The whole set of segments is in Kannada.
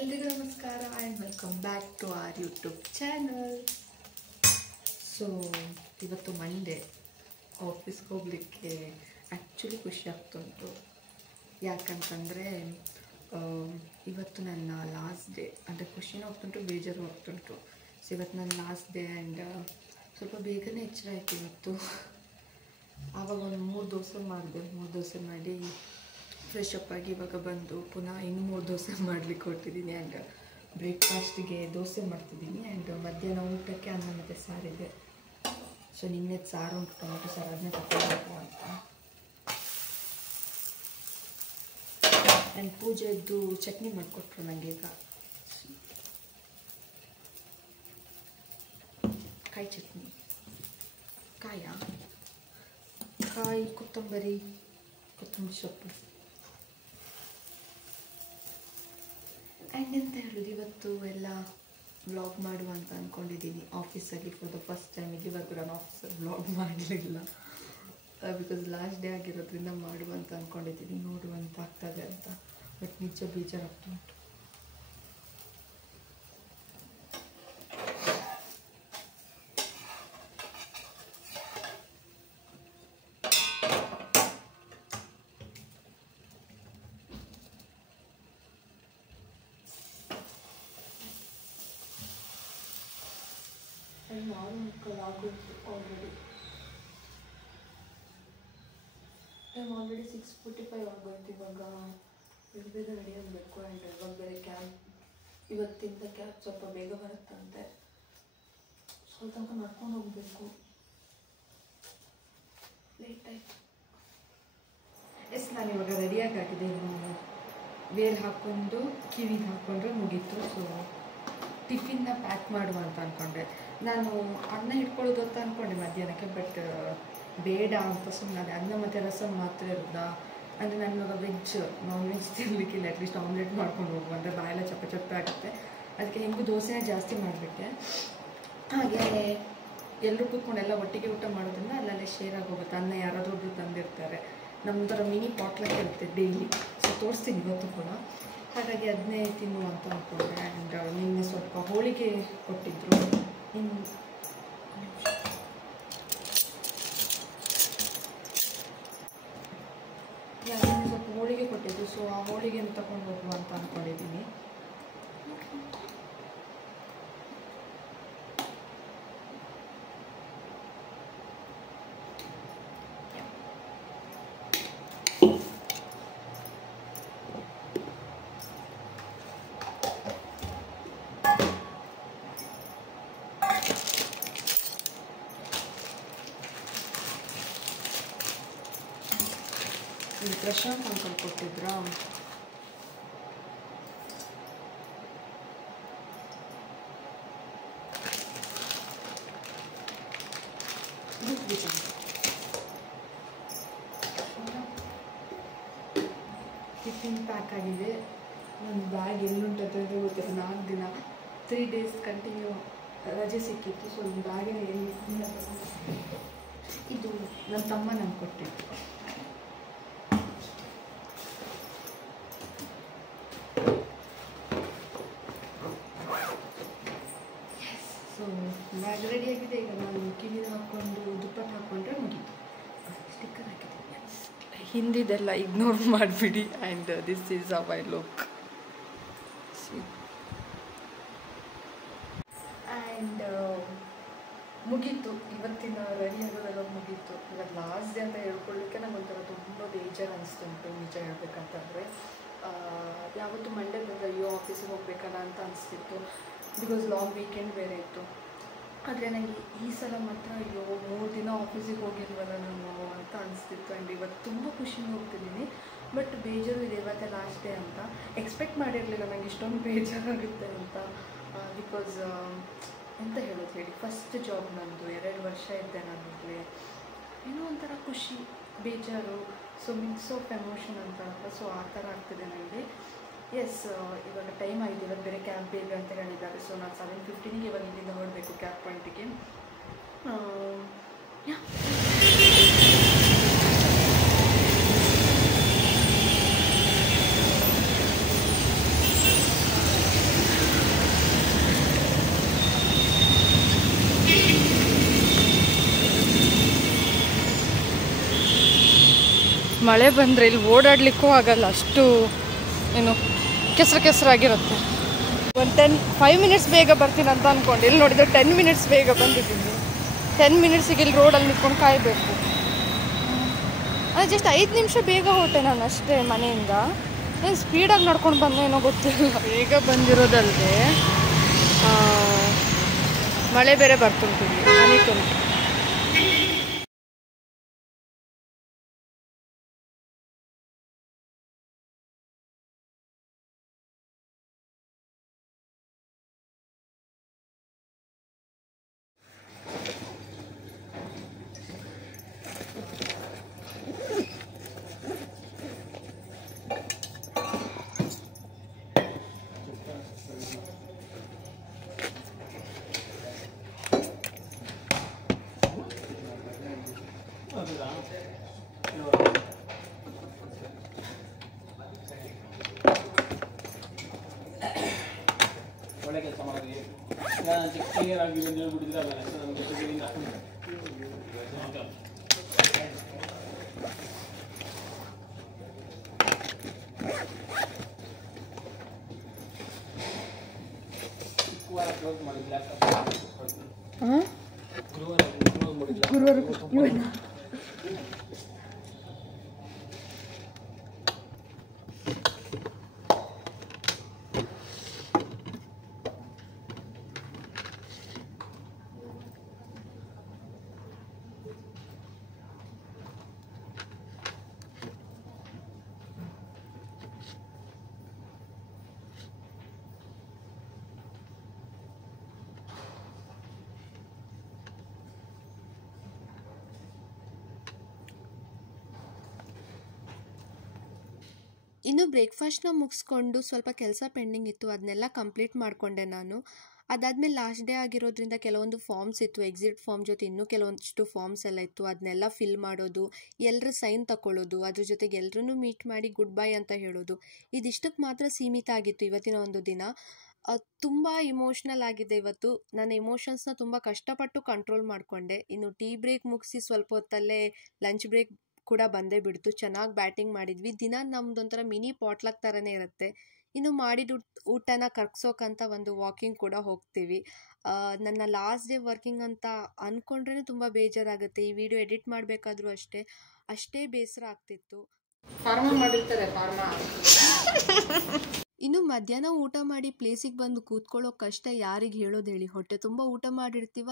ಎಲ್ರಿಗೂ ನಮಸ್ಕಾರ and welcome back to our YouTube channel. So ಇವತ್ತು ಮಂಡೇ, ಆಫೀಸ್ಗೆ ಹೋಗಲಿಕ್ಕೆ ಆ್ಯಕ್ಚುಲಿ ಖುಷಿ ಆಗ್ತುಂಟು. ಯಾಕಂತಂದರೆ ಇವತ್ತು ನನ್ನ ಲಾಸ್ಟ್ ಡೇ. ಅಂದರೆ ಖುಷಿನೂ ಆಗ್ತುಂಟು, ಬೇಜಾರು ಆಗ್ತುಂಟು. ಸೊ ಇವತ್ತು ನನ್ನ ಲಾಸ್ಟ್ ಡೇ ಆ್ಯಂಡ್ ಸ್ವಲ್ಪ ಬೇಗನೆ ಎಚ್ಚರ ಆಯಿತು ಇವತ್ತು. ಆವಾಗ ಒಂದು 3 ದೋಸೆ ಮಾಡಿದೆ. 3 ದೋಸೆ ಮಾಡಿ ಫ್ರೆಶ್ ಅಪ್ ಆಗಿ ಇವಾಗ ಬಂದು ಪುನಃ ಇನ್ನು 3 ದೋಸೆ ಮಾಡಲಿಕ್ಕೆ ಕೊಟ್ಟಿದ್ದೀನಿ. ಆ್ಯಂಡ್ ಬ್ರೇಕ್ಫಾಸ್ಟಿಗೆ ದೋಸೆ ಮಾಡ್ತಿದ್ದೀನಿ. ಆ್ಯಂಡ್ ಮಧ್ಯಾಹ್ನ ಊಟಕ್ಕೆ ಅನ್ನ ಮತ್ತು ಸಾರಿದೆ. ಸೊ ನಿನ್ನೆ ಸಾರು ಉಂಟು, ಟೊಮೆಟೊ ಸಾರು, ಅದನ್ನೇ ತಗೊಳ್ಬೇಕು ಅಂತ. ಆ್ಯಂಡ್ ಪೂಜೆದ್ದು ಚಟ್ನಿ ಮಾಡಿಕೊಟ್ರು ನನಗೆ. ಈಗ ಕಾಯಿ ಚಟ್ನಿ, ಕಾಯಿ ಕೊತ್ತಂಬರಿ ಸೊಪ್ಪು. ಆ್ಯಂಡ್ ಎಂತ ಹೇಳೋದು, ಇವತ್ತು ಎಲ್ಲ ವ್ಲಾಗ್ ಮಾಡುವ ಅಂತ ಅಂದ್ಕೊಂಡಿದ್ದೀನಿ ಆಫೀಸಲ್ಲಿ. ಫಾರ್ ದ ಫಸ್ಟ್ ಟೈಮ್ ಇಲ್ಲಿವರೆಗೂ ನಾನು ಆಫೀಸಲ್ಲಿ ವ್ಲಾಗ್ ಮಾಡಲಿಲ್ಲ. ಬಿಕಾಸ್ ಲಾಸ್ಟ್ ಡೇ ಆಗಿರೋದ್ರಿಂದ ಮಾಡುವ ಅಂತ ಅಂದ್ಕೊಂಡಿದ್ದೀನಿ. ನೋಡುವಂತ ಆಗ್ತದೆ ಅಂತ. ಬಟ್ ನಿಜ ಬೇಜಾರಾಗ್ತಾ ಉಂಟು. ಆಗೋಯ್ತು ಆಲ್ರೆಡಿ. ಟೈಮ್ ಆಲ್ರೆಡಿ 6:45 ಆಗೋಯ್ತು. ಇವಾಗ ಬೇಗ ರೆಡಿ ಆಗಬೇಕು. ಆ್ಯಂಡ್ ಇವಾಗ ಬೇರೆ ಕ್ಯಾಬ್, ಇವತ್ತಿಂದ ಕ್ಯಾಬ್ ಸ್ವಲ್ಪ ಬೇಗ ಬರುತ್ತಂತೆ. ಸ್ವಲ್ಪ ತನಕ ನಡ್ಕೊಂಡು ಹೋಗಬೇಕು. ಲೇಟ್ ಆಯಿತು. ನಾನು ಇವಾಗ ರೆಡಿಯಾಗಾಗಿದೆ. ನಾನು ವೇಲ್ ಹಾಕ್ಕೊಂಡು ಕಿವಿಗೆ ಹಾಕ್ಕೊಂಡ್ರೆ ಮುಗೀತು. ಸೊ ಟಿಫಿನ್ನ ಪ್ಯಾಕ್ ಮಾಡುವ ಅಂತ ಅಂದ್ಕೊಂಡೆ. ನಾನು ಅನ್ನ ಇಟ್ಕೊಳ್ಳೋದು ಅಂತ ಅಂದ್ಕೊಂಡೆ ಮಧ್ಯಾಹ್ನಕ್ಕೆ. ಬಟ್ ಬೇಡ ಅಂತ ಸುಮ್ಮನೆ ಅನ್ನ ಮತ್ತು ರಸಮ್ ಮಾತ್ರ ಇರೋದಾ. ಅಂದರೆ ನಾನು ಇವಾಗ ನಾನ್ ವೆಜ್ ತಿನ್ನಲಿಕ್ಕಿಲ್ಲ. ಅಟ್ಲೀಸ್ಟ್ ಆಮ್ಲೆಟ್ ಮಾಡ್ಕೊಂಡು ಹೋಗುವ, ಅಂದರೆ ಬಾಯೆಲ್ಲ ಚಪ್ಪೆ ಆಗುತ್ತೆ. ಅದಕ್ಕೆ ಹೆಂಗೂ ದೋಸೆನೇ ಜಾಸ್ತಿ ಮಾಡಿಬಿಟ್ಟೆ. ಹಾಗೆ ಎಲ್ಲರೂ ಕೂತ್ಕೊಂಡೆಲ್ಲ ಒಟ್ಟಿಗೆ ಊಟ ಮಾಡೋದ್ರಿಂದ ಅಲ್ಲಲ್ಲೇ ಶೇರ್ ಆಗಿ ಹೋಗುತ್ತೆ. ಅನ್ನ ಯಾರಾದರೂ ಒಬ್ಬರು ತಂದಿರ್ತಾರೆ. ನಮ್ಮದರ ಮಿನಿ ಪಾಟ್ಲಕ್ಕೆ ಇರುತ್ತೆ ಡೈಲಿ. ಸೊ ತೋರಿಸ್ತೀನಿ ಇವತ್ತು ಕೂಡ. ಹಾಗಾಗಿ ಅದನ್ನೇ ತಿನ್ನು ಅಂತ ಅಂದ್ಕೊಂಡೆ. ಆ್ಯಂಡ್ ನಿನ್ನೆ ಸ್ವಲ್ಪ ಹೋಳಿಗೆ ಕೊಟ್ಟಿದ್ದರು. ನಿನ್ನೆ ಸ್ವಲ್ಪ ಹೋಳಿಗೆ ಕೊಟ್ಟಿದ್ದು. ಸೊ ಆ ಹೋಳಿಗೆನ ತಗೊಂಡು ಹೋಗುವ ಅಂತ ಅಂದ್ಕೊಂಡಿದ್ದೀನಿ. ಪ್ರಶಾಂತ್ ಅಂಕಲ್ ಕೊಟ್ಟಿದ್ರಾ? ಟಿಫಿನ್ ಪ್ಯಾಕ್ ಆಗಿದೆ. ನನ್ನ ಬ್ಯಾಗ್ ಎಲ್ಲುಂಟಂತ ಗೊತ್ತಿಲ್ಲ. 4 ದಿನ 3 ಡೇಸ್ ಕಂಟಿನ್ಯೂ ರಜೆ ಸಿಕ್ಕಿತ್ತು. ಸೊ ನನ್ನ ಬ್ಯಾಗಿನ ಎಲ್ಲಿ ಇದು ನನ್ನ ತಮ್ಮ ನನಗೆ ಕೊಟ್ಟಿದ್ದು. ಬ್ಯಾಗ್ ರೆಡಿಯಾಗಿದೆ. ಈಗ ನಾನು ಕಿವಿಗೆ ಹಾಕ್ಕೊಂಡು ದುಪ್ಪಟ್ಟು ಹಾಕ್ಕೊಂಡ್ರೆ ಮುಗೀತು. ಸ್ಟಿಕ್ಕರ್ ಹಾಕಿದ್ದೀನಿ, ಹಿಂದಿದೆಲ್ಲ ಇಗ್ನೋರ್ ಮಾಡಿಬಿಡಿ. And this is how I look. And ಮುಗೀತು ಇವತ್ತಿನ ರೆಡಿ ಆಗೋದೆಲ್ಲ ಮುಗೀತು. ಇವಾಗ ಲಾಸ್ಟ್ ಡೇ ಅಂತ ಹೇಳ್ಕೊಳ್ಳಿಕ್ಕೆ ನಂಗೊಂಥರ ತುಂಬ ಬೇಜಾರು ಅನಿಸ್ತುಂಟು ನಿಜ ಹೇಳ್ಬೇಕಂತಂದರೆ. ಯಾವತ್ತು ಮಂಡೇ ಬಂದರೆ ಅಯ್ಯೋ ಆಫೀಸಿಗೆ ಹೋಗ್ಬೇಕಲ್ಲ ಅಂತ ಅನಿಸ್ತಿತ್ತು. ಬಿಕಾಸ್ ಲಾಂಗ್ ವೀಕೆಂಡ್ ಬೇರೆ ಇತ್ತು. ಆದರೆ ನನಗೆ ಈ ಸಲ ಮಾತ್ರ ಅಯ್ಯೋ 3 ದಿನ ಆಫೀಸಿಗೆ ಹೋಗಿಲ್ವಲ್ಲ ನಾನು ಅಂತ ಅನಿಸ್ತಿತ್ತು. ಆ್ಯಂಡ್ ಇವತ್ತು ತುಂಬ ಖುಷಿಯಿಂದ ಹೋಗ್ತಿದ್ದೀನಿ. ಬಟ್ ಬೇಜಾರು ಇದೆ, ಇವತ್ತೇ ಲಾಸ್ಟ್ ಡೇ ಅಂತ. ಎಕ್ಸ್ಪೆಕ್ಟ್ ಮಾಡಿರಲಿಲ್ಲ ನನಗೆ ಇಷ್ಟೊಂದು ಬೇಜಾರಾಗುತ್ತೆ ಅಂತ. ಬಿಕಾಸ್ ಎಂತ ಹೇಳೋದು ಹೇಳಿ, ಫಸ್ಟ್ ಜಾಬ್ ನಂದು. 2 ವರ್ಷ ಇದ್ದೆ ನಾನು ಇಲ್ಲಿ. ಏನೋ ಒಂಥರ ಖುಷಿ, ಬೇಜಾರು, ಸೊ ಮಿಕ್ಸ್ ಆಫ್ ಎಮೋಷನ್ ಅಂತ. ಸೊ ಆ ಥರ ಆಗ್ತಿದೆ ನನಗೆ. ಎಸ್, ಇವಾಗ ಟೈಮ್ ಆಗಿದೆ. ಇವಾಗ ಬೇರೆ ಕ್ಯಾಬ್ ಬೇಗ ಅಂತ ಹೇಳಿದ್ದಾರೆ. ಸೊ ನಾನು 7:15ಗೆ ಇವಾಗ ಇಲ್ಲಿಂದ ಹೊರಡಬೇಕು ಕ್ಯಾಬ್ ಪಾಯಿಂಟಿಗೆ. ಮಳೆ ಬಂದರೆ ಇಲ್ಲಿ ಓಡಾಡಲಿಕ್ಕೂ ಆಗಲ್ಲ, ಅಷ್ಟು ಏನು ಕೆಸರಾಗಿರುತ್ತೆ. ಒಂದು 5 ಮಿನಿಟ್ಸ್ ಬೇಗ ಬರ್ತೀನಿ ಅಂತ ಅಂದ್ಕೊಂಡು ಇಲ್ಲಿ ನೋಡಿದರೆ 10 ಮಿನಿಟ್ಸ್ ಬೇಗ ಬಂದಿದ್ದೀನಿ. 10 ಮಿನಿಟ್ಸಿಗೆ ಇಲ್ಲಿ ರೋಡಲ್ಲಿ ನಿಂತ್ಕೊಂಡು ಕಾಯಬೇಕು. ಜಸ್ಟ್ 5 ನಿಮಿಷ ಬೇಗ ಹೊರಟೆ ನಾನು ಅಷ್ಟೇ ಮನೆಯಿಂದ. ಏನು ಸ್ಪೀಡಾಗಿ ನಡ್ಕೊಂಡು ಬಂದೇನೋ ಗೊತ್ತಿಲ್ಲ. ಬೇಗ ಬಂದಿರೋದಲ್ಲದೆ ಮಳೆ ಬೇರೆ ಬರ್ತುಂಟು, ಅನಿತುಂಟು. ಒಳ್ಳೆ ಕೆಲಸ ಮಾಡಿದ್ವಿ. ಕ್ಲಿಯರ್ ಆಗಿ ಹೇಳ್ಬಿಟ್ಟಿದ್ರೆ ಕ್ಲೋಸ್ ಮಾಡಿದ್ವಿ ಗುರುವಾರ ಇನ್ನು ಬ್ರೇಕ್ಫಾಸ್ಟ್ನ ಮುಗಿಸ್ಕೊಂಡು ಸ್ವಲ್ಪ ಕೆಲಸ ಪೆಂಡಿಂಗ್ ಇತ್ತು, ಅದನ್ನೆಲ್ಲ ಕಂಪ್ಲೀಟ್ ಮಾಡಿಕೊಂಡೆ ನಾನು. ಅದಾದಮೇಲೆ ಲಾಸ್ಟ್ ಡೇ ಆಗಿರೋದ್ರಿಂದ ಕೆಲವೊಂದು ಫಾರ್ಮ್ಸ್ ಇತ್ತು, ಎಕ್ಸಿಟ್ ಫಾರ್ಮ್ ಜೊತೆ ಇನ್ನೂ ಕೆಲವೊಂದಿಷ್ಟು ಫಾರ್ಮ್ಸ್ ಎಲ್ಲ ಇತ್ತು. ಅದನ್ನೆಲ್ಲ ಫಿಲ್ ಮಾಡೋದು, ಎಲ್ಲರ ಸೈನ್ ತಗೊಳ್ಳೋದು, ಅದ್ರ ಜೊತೆಗೆ ಎಲ್ಲರೂ ಮೀಟ್ ಮಾಡಿ ಗುಡ್ ಬೈ ಅಂತ ಹೇಳೋದು, ಇದಿಷ್ಟಕ್ಕೆ ಮಾತ್ರ ಸೀಮಿತ ಆಗಿತ್ತು ಇವತ್ತಿನ ಒಂದು ದಿನ. ತುಂಬ ಇಮೋಷ್ನಲ್ ಆಗಿದೆ ಇವತ್ತು. ನನ್ನ ಎಮೋಷನ್ಸ್ನ ತುಂಬ ಕಷ್ಟಪಟ್ಟು ಕಂಟ್ರೋಲ್ ಮಾಡಿಕೊಂಡೆ. ಇನ್ನು ಟೀ ಬ್ರೇಕ್ ಮುಗಿಸಿ ಸ್ವಲ್ಪ ಹೊತ್ತಲ್ಲೇ ಲಂಚ್ ಬ್ರೇಕ್ ಕೂಡ ಬಂದೇ ಬಿಡ್ತು. ಚೆನ್ನಾಗಿ ಬ್ಯಾಟಿಂಗ್ ಮಾಡಿದ್ವಿ. ದಿನ ನಮ್ದೊಂಥರ ಮಿನಿ ಪಾಟ್ಲಕ್ ಥರನೇ ಇರುತ್ತೆ. ಇನ್ನು ಮಾಡಿದ ಊಟನ ಕರ್ಗ್ಸೋಕ್ಕಂತ ಒಂದು ವಾಕಿಂಗ್ ಕೂಡ ಹೋಗ್ತೀವಿ. ನನ್ನ ಲಾಸ್ಟ್ ಡೇ ವರ್ಕಿಂಗ್ ಅಂತ ಅಂದ್ಕೊಂಡ್ರೆ ತುಂಬ ಬೇಜಾರಾಗುತ್ತೆ. ಈ ವಿಡಿಯೋ ಎಡಿಟ್ ಮಾಡಬೇಕಾದ್ರೂ ಅಷ್ಟೇ ಬೇಸರ ಆಗ್ತಿತ್ತು. ಇನ್ನು ಮಧ್ಯಾಹ್ನ ಊಟ ಮಾಡಿ ಪ್ಲೇಸಿಗೆ ಬಂದು ಕೂತ್ಕೊಳ್ಳೋ ಕಷ್ಟ ಯಾರಿಗೆ ಹೇಳೋದು ಹೇಳಿ. ಹೊಟ್ಟೆ ತುಂಬ ಊಟ ಮಾಡಿರ್ತೀವ,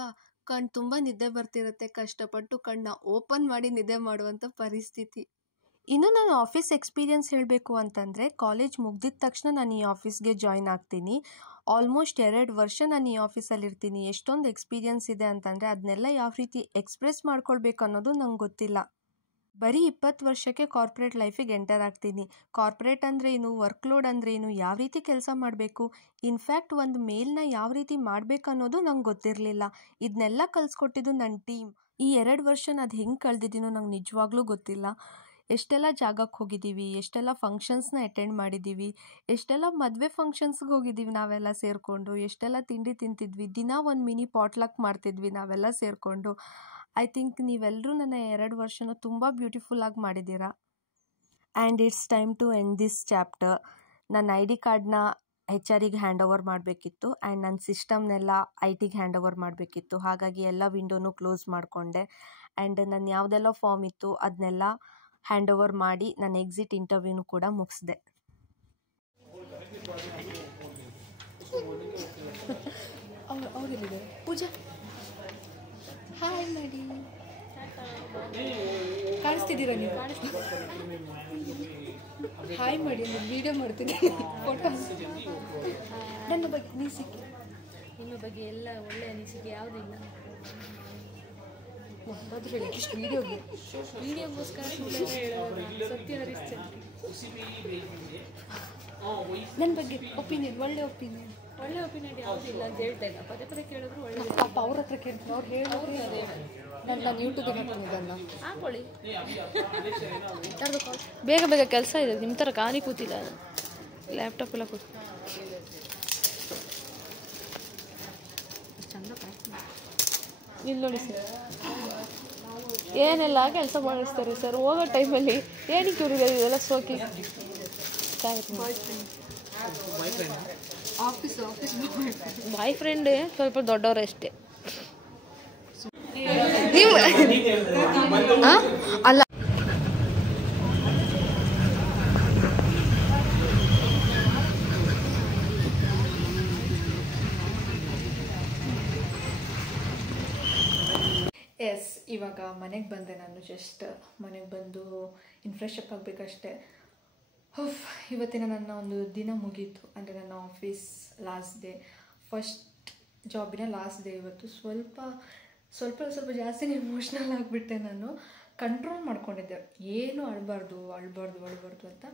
ಕಣ್ಣು ತುಂಬ ನಿದ್ದೆ ಬರ್ತಿರುತ್ತೆ, ಕಷ್ಟಪಟ್ಟು ಕಣ್ಣನ್ನ ಓಪನ್ ಮಾಡಿ ನಿದ್ದೆ ಮಾಡುವಂಥ ಪರಿಸ್ಥಿತಿ. ಇನ್ನು ನಾನು ಆಫೀಸ್ ಎಕ್ಸ್ಪೀರಿಯನ್ಸ್ ಹೇಳಬೇಕು ಅಂತಂದರೆ, ಕಾಲೇಜ್ ಮುಗ್ದಿದ ತಕ್ಷಣ ನಾನು ಈ ಆಫೀಸ್ಗೆ ಜಾಯ್ನ್ ಆಗ್ತೀನಿ. ಆಲ್ಮೋಸ್ಟ್ 2 ವರ್ಷ ನಾನು ಈ ಆಫೀಸಲ್ಲಿ ಇರ್ತೀನಿ. ಎಷ್ಟೊಂದು ಎಕ್ಸ್ಪೀರಿಯನ್ಸ್ ಇದೆ ಅಂತಂದರೆ ಅದನ್ನೆಲ್ಲ ಯಾವ ರೀತಿ ಎಕ್ಸ್ಪ್ರೆಸ್ ಮಾಡ್ಕೊಳ್ಬೇಕು ಅನ್ನೋದು ನಂಗೆ ಗೊತ್ತಿಲ್ಲ. ಬರೀ 20 ವರ್ಷಕ್ಕೆ ಕಾರ್ಪೊರೇಟ್ ಲೈಫಿಗೆ ಎಂಟರ್ ಆಗ್ತೀನಿ. ಕಾರ್ಪೊರೇಟ್ ಅಂದರೆ ಏನು, ವರ್ಕ್ ಲೋಡ್ ಅಂದರೆ ಏನು, ಯಾವ ರೀತಿ ಕೆಲಸ ಮಾಡಬೇಕು, ಇನ್ಫ್ಯಾಕ್ಟ್ ಒಂದು ಮೇಲ್ನ ಯಾವ ರೀತಿ ಮಾಡಬೇಕು ಅನ್ನೋದು ನಂಗೆ ಗೊತ್ತಿರಲಿಲ್ಲ. ಇದನ್ನೆಲ್ಲ ಕಲಿಸ್ಕೊಟ್ಟಿದ್ದು ನನ್ನ ಟೀಮ್. ಈ 2 ವರ್ಷನ ಅದು ಹೆಂಗೆ ಕಳೆದಿದ್ದೀನೋ ನಂಗೆ ನಿಜವಾಗ್ಲೂ ಗೊತ್ತಿಲ್ಲ. ಎಷ್ಟೆಲ್ಲ ಜಾಗಕ್ಕೆ ಹೋಗಿದ್ದೀವಿ, ಎಷ್ಟೆಲ್ಲ ಫಂಕ್ಷನ್ಸ್ನ ಅಟೆಂಡ್ ಮಾಡಿದ್ದೀವಿ, ಎಷ್ಟೆಲ್ಲ ಮದುವೆ ಫಂಕ್ಷನ್ಸ್ಗೆ ಹೋಗಿದ್ದೀವಿ ನಾವೆಲ್ಲ ಸೇರಿಕೊಂಡು, ಎಷ್ಟೆಲ್ಲ ತಿಂಡಿ ತಿಂತಿದ್ವಿ, ದಿನ ಒಂದು ಮಿನಿ ಪಾಟ್ಲಕ್ ಮಾಡ್ತಿದ್ವಿ ನಾವೆಲ್ಲ ಸೇರಿಕೊಂಡು. ಐ ಥಿಂಕ್ ನೀವೆಲ್ಲರೂ ನನ್ನ 2 ವರ್ಷನ ತುಂಬ ಬ್ಯೂಟಿಫುಲ್ಲಾಗಿ ಮಾಡಿದ್ದೀರಾ. And it's time to end this chapter. ನನ್ನ ID ಕಾರ್ಡ್ನ HR-ಗೆ ಹ್ಯಾಂಡ್ ಓವರ್ ಮಾಡಬೇಕಿತ್ತು ಆ್ಯಂಡ್ ನನ್ನ ಸಿಸ್ಟಮ್ನೆಲ್ಲ IT-ಗೆ ಹ್ಯಾಂಡ್ ಓವರ್ ಮಾಡಬೇಕಿತ್ತು. ಹಾಗಾಗಿ ಎಲ್ಲ ವಿಂಡೋನು ಕ್ಲೋಸ್ ಮಾಡಿಕೊಂಡೆ ಆ್ಯಂಡ್ ನನ್ನ ಯಾವುದೆಲ್ಲ ಫಾರ್ಮ್ ಇತ್ತು ಅದನ್ನೆಲ್ಲ ಹ್ಯಾಂಡ್ ಓವರ್ ಮಾಡಿ ನನ್ನ ಎಕ್ಸಿಟ್ ಇಂಟರ್ವ್ಯೂನು ಕೂಡ ಮುಗಿಸಿದೆ. ಅವ್ರಿದ್ದಾರೆ ಪೂಜಾ, ಹಾಯ್ ಮಾಡಿ. ಕಾಣಿಸ್ತಿದ್ದೀರಾ ನೀವು? ಹಾಯ್ ಮಾಡಿ, ವಿಡಿಯೋ ಮಾಡ್ತಿದ್ದೀನಿ, ಫೋಟೋ. ನನ್ನ ಬಗ್ಗೆ ಅನಿಸಿಕೆ, ನಿಮ್ಮ ಬಗ್ಗೆ ಎಲ್ಲ ಒಳ್ಳೆಯ ಅನಿಸಿಕೆ ಯಾವುದಿಲ್ಲ. ಅದು ಹೇಳಿ ಇಷ್ಟು ವಿಡಿಯೋಗೋಸ್ಕರ ಸತ್ಯ ಹರಿಶ್ಚಂದ್ರ. ನನ್ನ ಬಗ್ಗೆ ಒಪಿನಿಯನ್, ಒಳ್ಳೆ ಒಪಿನಿಯನ್ ಯಾವುದಿಲ್ಲ ಅಂತ ಹೇಳ್ತಾ ಇಲ್ಲ. ಪದೇ ಪದೇ ಕೇಳಿದ್ರು ಒಳ್ಳೆ. ಅಪ್ಪ ಅವ್ರ ಹತ್ರ ಕೇಳ್ತೀನಿ, ಅವ್ರು ಹೇಳೋದು ಅದೇ. ನಾನು ಯೂಟ್ಯೂಬಿಗೆ ಹಾಕ್ತೀನಿ, ಇದನ್ನು ಹಾಕೊಳ್ಳಿ. ಬೇಗ ಬೇಗ ಕೆಲಸ ಇದೆ, ನಿಮ್ಮ ಥರ ಖಾಲಿ ಕೂತಿಲ್ಲ, ಲ್ಯಾಪ್ಟಾಪ್ ಎಲ್ಲ ಕೂತು ಚಂದ ಇಲ್ಲಿ ನೋಡಿ ಸರ್. ಏನೆಲ್ಲ ಕೆಲಸ ಮಾಡಿಸ್ತಾರೆ ಸರ್ ಹೋಗೋ ಟೈಮಲ್ಲಿ. ಏನಕ್ಕೆ ಇವ್ರಿಗೆ ಇದೆಲ್ಲ ಸೋಕಿ ಬಾಯ್ ಫ್ರೆಂಡ್ ಸ್ವಲ್ಪ ದೊಡ್ಡವರಷ್ಟೇ. ಅಲ್ಲ ಎಸ್, ಇವಾಗ ಮನೆಗೆ ಬಂದೆ ನಾನು. ಜಸ್ಟ್ ಮನೆಗೆ ಬಂದು ಫ್ರೆಶ್ ಅಪ್ ಆಗಬೇಕಷ್ಟೆ. ಇವತ್ತಿನ ನನ್ನ ಒಂದು ದಿನ ಮುಗೀತು. ಅಂದರೆ ನನ್ನ ಆಫೀಸ್ ಲಾಸ್ಟ್ ಡೇ, ಫಸ್ಟ್ ಜಾಬಿನ ಲಾಸ್ಟ್ ಡೇ ಇವತ್ತು. ಸ್ವಲ್ಪ ಜಾಸ್ತಿನೇ ಇಮೋಷ್ನಲ್ ಆಗಿಬಿಟ್ಟೆ ನಾನು. ಕಂಟ್ರೋಲ್ ಮಾಡ್ಕೊಂಡಿದ್ದೆ, ಏನು ಅಳಬಾರ್ದು ಅಂತ.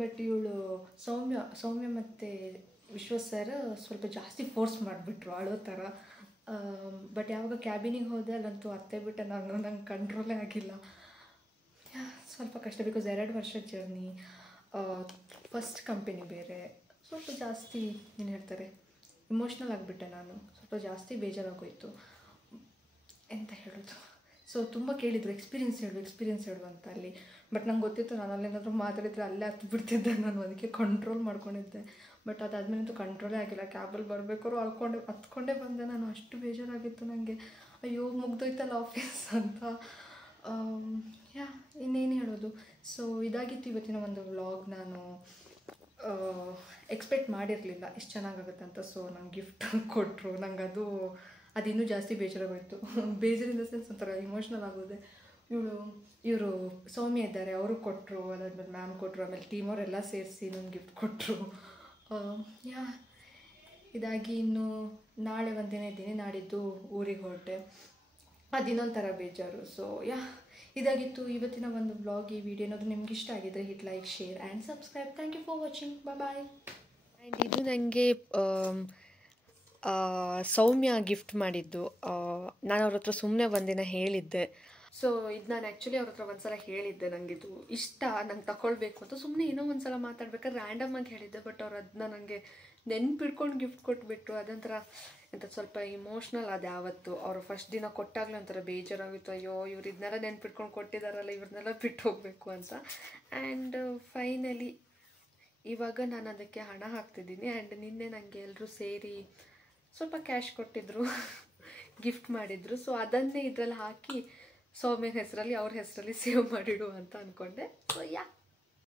ಬಟ್ ಇವಳು ಸೌಮ್ಯ ಮತ್ತು ವಿಶ್ವ ಸರ್ ಸ್ವಲ್ಪ ಜಾಸ್ತಿ ಫೋರ್ಸ್ ಮಾಡಿಬಿಟ್ರು ಅಳೋ ಥರ. ಬಟ್ ಯಾವಾಗ ಕ್ಯಾಬಿನಿಗೆ ಹೋದೆ ಅಲ್ಲಂತೂ ಅತ್ತೆ ಬಿಟ್ಟೆ ನಂಗೆ ಕಂಟ್ರೋಲೇ ಆಗಿಲ್ಲ. ಸ್ವಲ್ಪ ಕಷ್ಟ, ಬಿಕಾಸ್ 2 ವರ್ಷ ಜರ್ನಿ, ಫಸ್ಟ್ ಕಂಪನಿ ಬೇರೆ. ಸ್ವಲ್ಪ ಜಾಸ್ತಿ ಏನು ಹೇಳ್ತಾರೆ, ಇಮೋಷ್ನಲ್ ಆಗಿಬಿಟ್ಟೆ ನಾನು. ಸ್ವಲ್ಪ ಜಾಸ್ತಿ ಬೇಜಾರಾಗೋಯಿತು. ಎಂತ ಹೇಳೋದು. ಸೊ ತುಂಬ ಕೇಳಿದರು ಎಕ್ಸ್ಪೀರಿಯನ್ಸ್ ಹೇಳು ಅಂತ ಅಲ್ಲಿ. ಬಟ್ ನಂಗೆ ಗೊತ್ತಿತ್ತು ನಾನು ಅಲ್ಲೇನಾದರೂ ಮಾತಾಡಿದರೆ ಅಲ್ಲೇ ಹತ್ತು ಬಿಡ್ತಿದ್ದೆ ನಾನು. ಅದಕ್ಕೆ ಕಂಟ್ರೋಲ್ ಮಾಡ್ಕೊಂಡಿದ್ದೆ. ಬಟ್ ಅದಾದಮೇಲಂತೂ ಕಂಟ್ರೋಲೇ ಆಗಿಲ್ಲ. ಕ್ಯಾಬಲ್ಲಿ ಬರಬೇಕಾದ್ರು ಹತ್ಕೊಂಡೇ ಬಂದೆ ನಾನು. ಅಷ್ಟು ಬೇಜಾರಾಗಿತ್ತು ನನಗೆ. ಅಯ್ಯೋ ಮುಗ್ದೋಯ್ತಲ್ಲ ಆಫೀಸ್ ಅಂತ. ಇನ್ನೇನು ಹೇಳೋದು. ಸೊ ಇದಾಗಿತ್ತು ಇವತ್ತಿನ ಒಂದು ವ್ಲಾಗ್. ನಾನು ಎಕ್ಸ್ಪೆಕ್ಟ್ ಮಾಡಿರಲಿಲ್ಲ ಇಷ್ಟು ಚೆನ್ನಾಗಾಗುತ್ತೆ ಅಂತ. ಸೊ ನಂಗೆ ಗಿಫ್ಟ್ ಕೊಟ್ಟರು. ನಂಗೆ ಅದು ಇನ್ನೂ ಜಾಸ್ತಿ ಬೇಜಾರಾಗೋಯಿತು. ಬೇಜಾರಿಂದ ಸೆನ್ಸ್ ಒಂಥರ ಇಮೋಷ್ನಲ್ ಆಗೋದೆ. ಇವರು ಸೌಮ್ಯ ಇದ್ದಾರೆ, ಅವರು ಕೊಟ್ಟರು. ಅದಾದ್ಮೇಲೆ ಮ್ಯಾಮ್ ಕೊಟ್ಟರು. ಆಮೇಲೆ ಟೀಮವರೆಲ್ಲ ಸೇರಿಸಿ ನನಗೆ ಗಿಫ್ಟ್ ಕೊಟ್ಟರು. ಇದಾಗಿ ಇನ್ನು ನಾಳೆ ಒಂದಿನ ಇದ್ದೀನಿ, ನಾಡಿದ್ದು ಊರಿಗೆ ಹೊರಟೆ. ಅದು ಇನ್ನೊಂಥರ ಬೇಜಾರು. ಸೊ ಇದಾಗಿತ್ತು ಇವತ್ತಿನ ಒಂದು ಬ್ಲಾಗ್. ಈ ವಿಡಿಯೋ ಏನಾದರೂ ನಿಮ್ಗೆ ಇಷ್ಟ ಆಗಿದ್ದರೆ hit like, share and subscribe. Thank you for watching. Bye. And ಇದು ನನಗೆ ಸೌಮ್ಯ ಗಿಫ್ಟ್ ಮಾಡಿದ್ದು. ನಾನು ಅವ್ರ ಹತ್ರ ಸುಮ್ಮನೆ ಒಂದಿನ ಹೇಳಿದ್ದೆ. ಸೊ ಇದು ನಾನು ಆ್ಯಕ್ಚುಲಿ ಅವ್ರ ಹತ್ರ ಒಂದ್ಸಲ ಹೇಳಿದ್ದೆ, ನನಗಿದು ಇಷ್ಟ, ನಂಗೆ ತಗೊಳ್ಬೇಕು ಅಂತ. ಸುಮ್ಮನೆ ಏನೋ ಒಂದ್ಸಲ ಮಾತಾಡ್ಬೇಕಾದ್ರೆ ರ್ಯಾಂಡಮಾಗಿ ಹೇಳಿದ್ದೆ. ಬಟ್ ಅವ್ರು ಅದನ್ನ ನನಗೆ ನೆನ್ಪಿಡ್ಕೊಂಡು ಗಿಫ್ಟ್ ಕೊಟ್ಬಿಟ್ರು. ಅದೊಂಥರ ಎಂತ ಸ್ವಲ್ಪ ಇಮೋಷ್ನಲ್ ಅದು. ಯಾವತ್ತು ಅವರು ಫಸ್ಟ್ ದಿನ ಕೊಟ್ಟಾಗಲೂ ಒಂಥರ ಬೇಜಾರಾಗಿತ್ತು. ಅಯ್ಯೋ ಇವ್ರು ಇದನ್ನೆಲ್ಲ ನೆನ್ಪಿಟ್ಕೊಂಡು ಕೊಟ್ಟಿದ್ದಾರಲ್ಲ, ಇವ್ರನ್ನೆಲ್ಲ ಬಿಟ್ಟು ಹೋಗಬೇಕು ಅಂತ. ಆ್ಯಂಡ್ ಫೈನಲಿ ಇವಾಗ ನಾನು ಅದಕ್ಕೆ ಹಣ ಹಾಕ್ತಿದ್ದೀನಿ. ಆ್ಯಂಡ್ ನಿನ್ನೆ ನನಗೆ ಎಲ್ಲರೂ ಸೇರಿ ಸ್ವಲ್ಪ ಕ್ಯಾಶ್ ಕೊಟ್ಟಿದ್ರು, ಗಿಫ್ಟ್ ಮಾಡಿದರು. ಸೊ ಅದನ್ನೇ ಇದರಲ್ಲಿ ಹಾಕಿ ಸೌಮ್ಯನ ಹೆಸರಲ್ಲಿ, ಅವ್ರ ಹೆಸರಲ್ಲಿ ಸೇವ್ ಮಾಡಿಡು ಅಂತ ಅಂದ್ಕೊಂಡೆ. ಸೊ